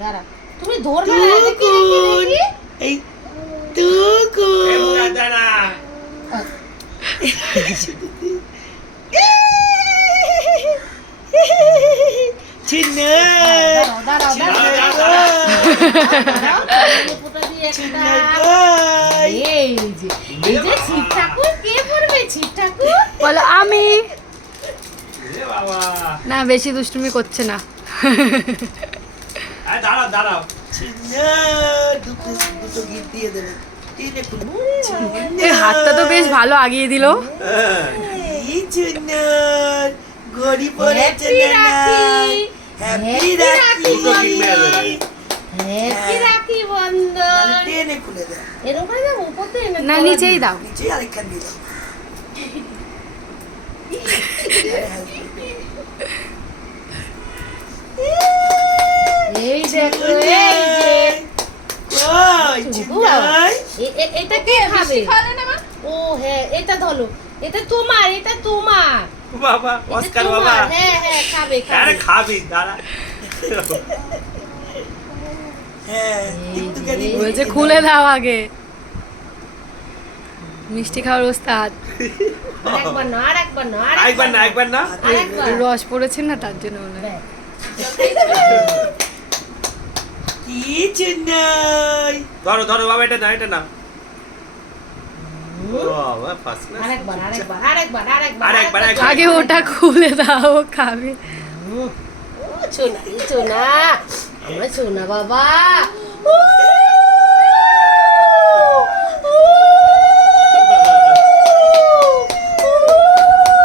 দাঁড়া তুমি ধরবে না দেখি দেখি দেখি এই টুকুন এ মুখে দে না চিন্না দাঁড়াও দাঁড়াও। দাঁড়াও দাঁড়াও ফুটা দিয়ে একটা কই এই যে এই যে শিব ঠাকুর কে পড়বে শিব ঠাকুর? বলো আমি। না বেশি দুষ্টুমি করছে না। দাঁড়াও দাঁড়াও। দুটো গিট দিয়ে দেবে। এই হাতটা তো বেশ ভালো আগিয়ে দিল। হ্যাঁ। পড়েছে না। হ্যাপি রাখি। হ্যাপি রাখি বন্ধন। এরকম উপর না নিচেই দাও। নিচে আরেকখান দিয়ে দাও এই দেখো এই যে এটা কে খাবে ও হ্যাঁ এটা ধরো এটা তোমার এটা তোমার বাবা অস্কার বাবা হ্যাঁ হ্যাঁ খাবে আরে খাবি দাঁড়া হ্যাঁ বলছে খুলে দাও আগে মিষ্টি খাওয়ার ওস্তাদ রস পড়েছে না তার জন্য মনে হয়। কি চিন্নাই ধরো ধরো বাবা এটা না এটা না। আগে ওটা খুলে দাও খাবে। বাবা। ও, ও,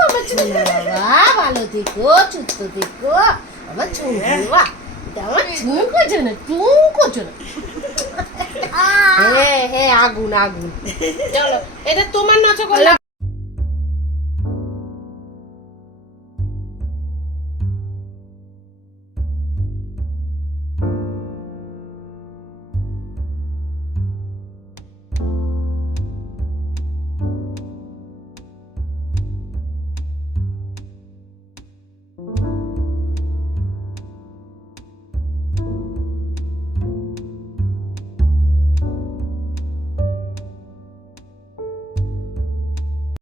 আমার সোনা বাবা। ভালো থেকো সুস্থ থেকো। আমার সোনা আমার না চুমকো সোনা হ্যাঁ হ্যাঁ আগুন আগুন। চলো এটা তোমার নাচো করলে